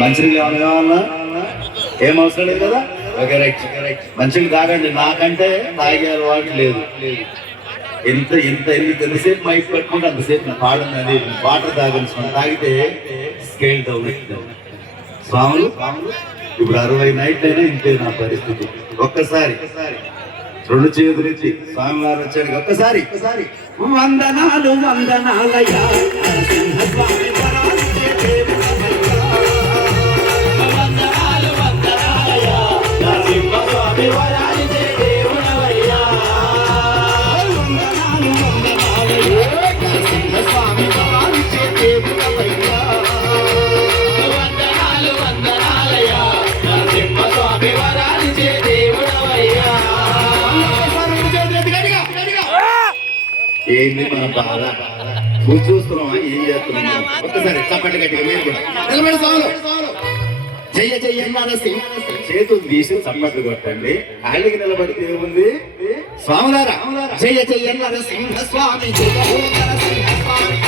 మంచినీళ్ళు ఏమైనా కావాలా ఏం అవసరం లేదు కదా? మంచిగా తాగండి నాకంటే తాగే అలవాటు లేదు. ఎంత ఎంత ఎంత ఎంతసేపు మైక్ పెట్టుకుంటే అంతసేపు నా పాడని అది వాటర్ తాగని. తాగితే స్కేల్ డౌన్ అవుతుంది. స్వాములు ఇప్పుడు అరవై నైట్ అయినా ఇంతే నా పరిస్థితి. ఒక్కసారి రెండు చేతులు ఎత్తి స్వామి వారు వచ్చాడు ఒక్కసారి ఒక్కసారి వందనాలు వందనాలయ్యా. ఏంది మన బాధ? నువ్వు చూస్తున్నావా? ఏం చేస్తున్నావు? ఒక్కసారి చప్పటి గట్టిగా మీరు కూడా. నిలబడి చేతులు తీసి చప్పట్లు కొట్టండి. ఖాళీకి నిలబడితే ఏముంది? స్వాములారా చెయ్య చెయ్య నరసింహ స్వామి జయ నరసింహ స్వామి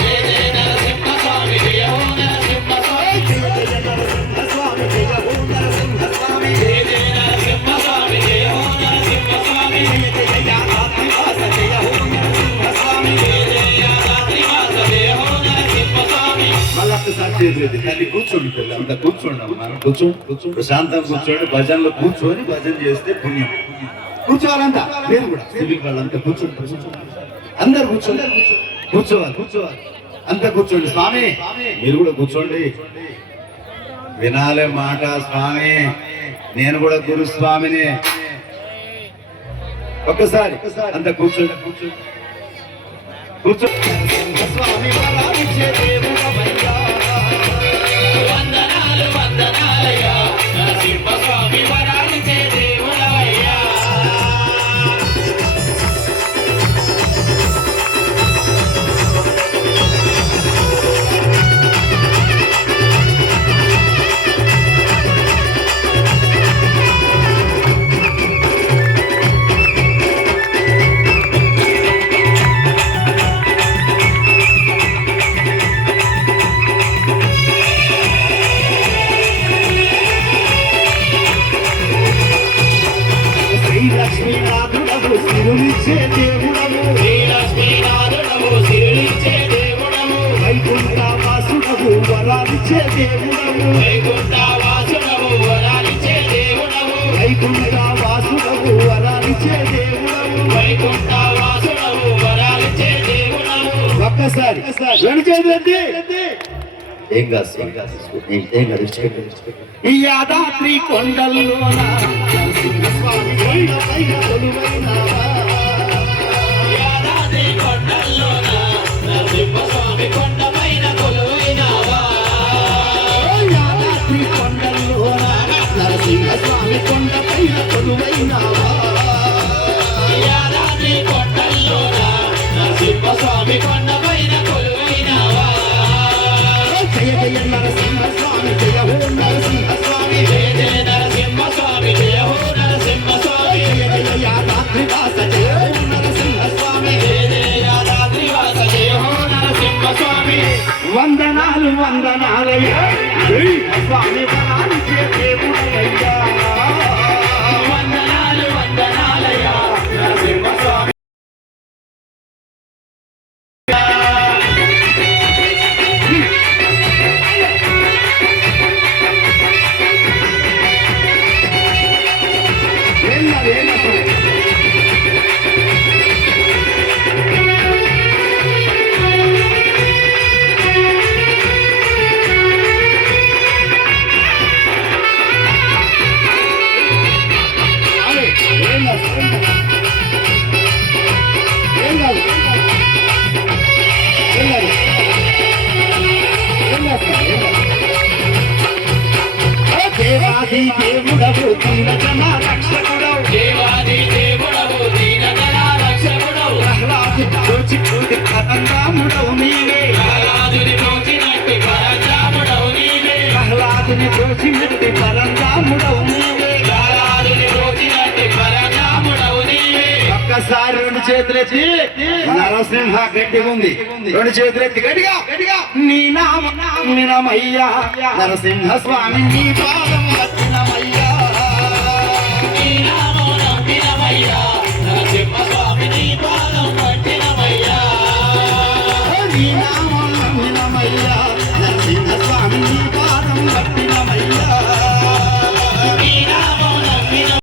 చేతులు ఎత్తి తల్లి కూర్చోండి తల్లి అంత కూర్చోండి అమ్మా. కూర్చోండి కూర్చోండి ప్రశాంతంగా కూర్చోండి. భజనలో కూర్చొని భజన చేస్తే పుణ్యం. కూర్చోవాలంతా. మీరు కూడా. సివిల్ వాళ్ళంతా కూర్చోండి. కూర్చోండి అందరు కూర్చోండి. కూర్చోవాలి. కూర్చోవాలి. అంతా కూర్చోండి. స్వామి మీరు కూడా కూర్చోండి. వినాలే మాట స్వామి. నేను కూడా గురు స్వామిని. ఒక్కసారి అంత కూర్చోండి. కూర్చోండి. కూర్చో. స్వామి సిరులిచ్చే దేవుడవు శ్రీలక్ష్మీనాథుడవు సిరులిచ్చే దేవుడవు వైకుంఠ వాసుడవు వరాలిచ్చే దేవుడవు వైకుంఠ వరాలిచ్చే వైకుంఠ వరాలిచ్చే వైకుంఠ వరాలిచ్చే ఒక్కసారి రెండు చేతులెత్తి ఏం కాదు ఏం కాదు ఈ యాదాద్రి కొండల్లోన. జయ జయ నరసింహ జయ హో నరసింహ జయ జయ నరసింహ జయ హో నరసింహ జయ జయ యాదాద్రివాస జయ హో జయ జయ యాదాద్రివాస జయ హో వందనాలు వందనాలయ్యా. స్వామి వరాలు దేవుడయ్యా. ప్రహ్లాదుని పరంధాముడవు నీవే. పరంధాముడవు నీవే. ఒక్కసారి రెండు చేతులెత్తి నరసింహ గట్టి ఉంది. రెండు చేతులెత్తి గట్టిగా గట్టిగా. నీ నామ నామినమయ్యా. నరసింహ స్వామి నీ పాదము.